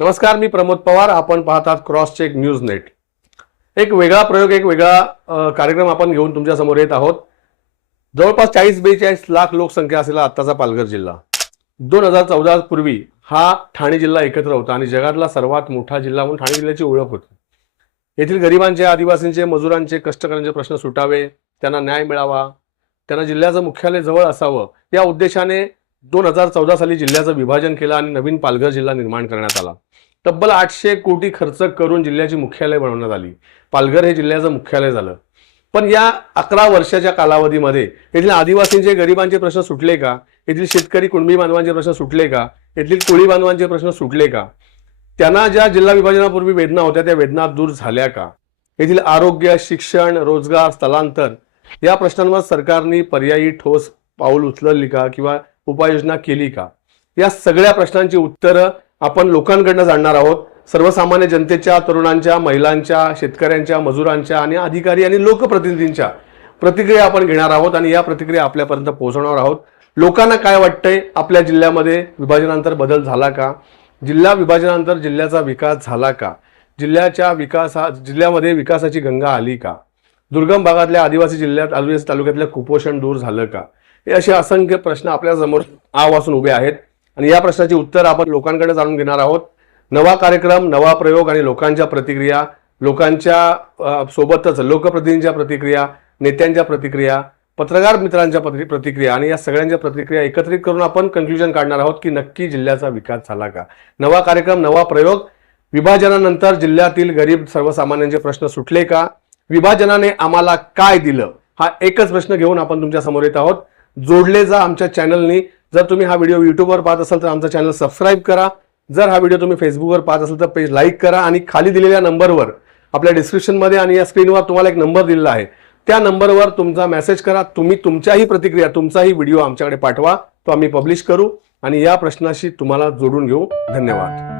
नमस्कार मी प्रमोद पवार. आपण पाहतात क्रॉस चेक न्यूज नेट. एक वेगळा प्रयोग एक वेगळा कार्यक्रम आपण घेऊन तुमच्यासमोर येत आहोत. जवळपास चाळीस बेचाळीस लाख लोकसंख्या असलेला आत्ताचा पालघर जिल्हा. दोन हजार चौदा पूर्वी हा ठाणे जिल्हा एकत्र होता आणि जगातला सर्वात मोठा जिल्हा म्हणून ठाणे जिल्ह्याची ओळख होती. येथील गरिबांचे आदिवासींचे मजुरांचे कष्टकऱ्यांचे प्रश्न सुटावे त्यांना न्याय मिळावा त्यांना जिल्ह्याचं मुख्यालय जवळ असावं या उद्देशाने दोन हजार चौदा साली जिल्ह्याचं विभाजन केलं आणि नवीन पालघर जिल्हा निर्माण करण्यात आला. तब्बल आठशे कोटी खर्च करून जिल्ह्याची मुख्यालय बनवण्यात आली. पालघर हे जिल्ह्याचं मुख्यालय झालं. पण या अकरा वर्षाच्या कालावधीमध्ये येथील आदिवासींचे गरिबांचे प्रश्न सुटले का? येथील शेतकरी कुणबी बांधवांचे प्रश्न सुटले का? येथील कोळी बांधवांचे प्रश्न सुटले का? त्यांना ज्या जिल्हा विभाजनापूर्वी वेदना होत्या त्या वेदना दूर झाल्या का? येथील आरोग्य शिक्षण रोजगार स्थलांतर या प्रश्नांवर सरकारने पर्यायी ठोस पाऊल उचलली का? किंवा उपाययोजना केली का? या सगळ्या प्रश्नांची उत्तरं आपण लोकांकडनं जाणणार आहोत. सर्वसामान्य जनतेच्या तरुणांच्या महिलांच्या शेतकऱ्यांच्या मजुरांच्या आणि अधिकारी आणि लोकप्रतिनिधींच्या प्रतिक्रिया आपण घेणार आहोत आणि या प्रतिक्रिया आपल्यापर्यंत पोहोचवणार आहोत. लोकांना काय वाटतंय? आपल्या जिल्ह्यामध्ये विभाजनानंतर बदल झाला का? जिल्हा विभाजनानंतर जिल्ह्याचा विकास झाला का? जिल्ह्याच्या विकासा जिल्ह्यामध्ये विकासाची गंगा आली का? दुर्गम भागातल्या आदिवासी जिल्ह्यात आदिवासी तालुक्यातलं कुपोषण दूर झालं का? हे असे असंख्य प्रश्न आपल्यासमोर आवासून उभे आहेत. आणि या प्रश्नाची उत्तर आपण लोकांकडे जाणून घेणार आहोत. नवा कार्यक्रम नवा प्रयोग आणि लोकांच्या प्रतिक्रिया लोकांच्या सोबतच लोकप्रतिनिधींच्या प्रतिक्रिया नेत्यांच्या प्रतिक्रिया पत्रकार मित्रांच्या प्रतिक्रिया आणि या सगळ्यांच्या प्रतिक्रिया एकत्रित करून आपण कन्क्ल्युजन काढणार आहोत की नक्की जिल्ह्याचा विकास झाला का? नवा कार्यक्रम नवा प्रयोग. विभाजनानंतर जिल्ह्यातील गरीब सर्वसामान्यांचे प्रश्न सुटले का? विभाजनाने आम्हाला काय दिलं? हा एकच प्रश्न घेऊन आपण तुमच्यासमोर येत आहोत. जोडले जा आमच्या चॅनलनी जर तुम्ही हा व्हिडिओ यूट्यूबवर पाहत असाल तर आमचा चॅनल सबस्क्राईब करा. जर हा व्हिडिओ तुम्ही फेसबुकवर पाहत असाल तर पेज लाईक करा आणि खाली दिलेल्या नंबरवर आपल्या डिस्क्रिप्शनमध्ये आणि या स्क्रीनवर तुम्हाला एक नंबर दिलेला आहे. त्या नंबरवर तुमचा मेसेज करा. तुम्ही तुमच्याही प्रतिक्रिया तुमचाही व्हिडिओ आमच्याकडे पाठवा. तो आम्ही पब्लिश करू आणि या प्रश्नाशी तुम्हाला जोडून घेऊ. धन्यवाद.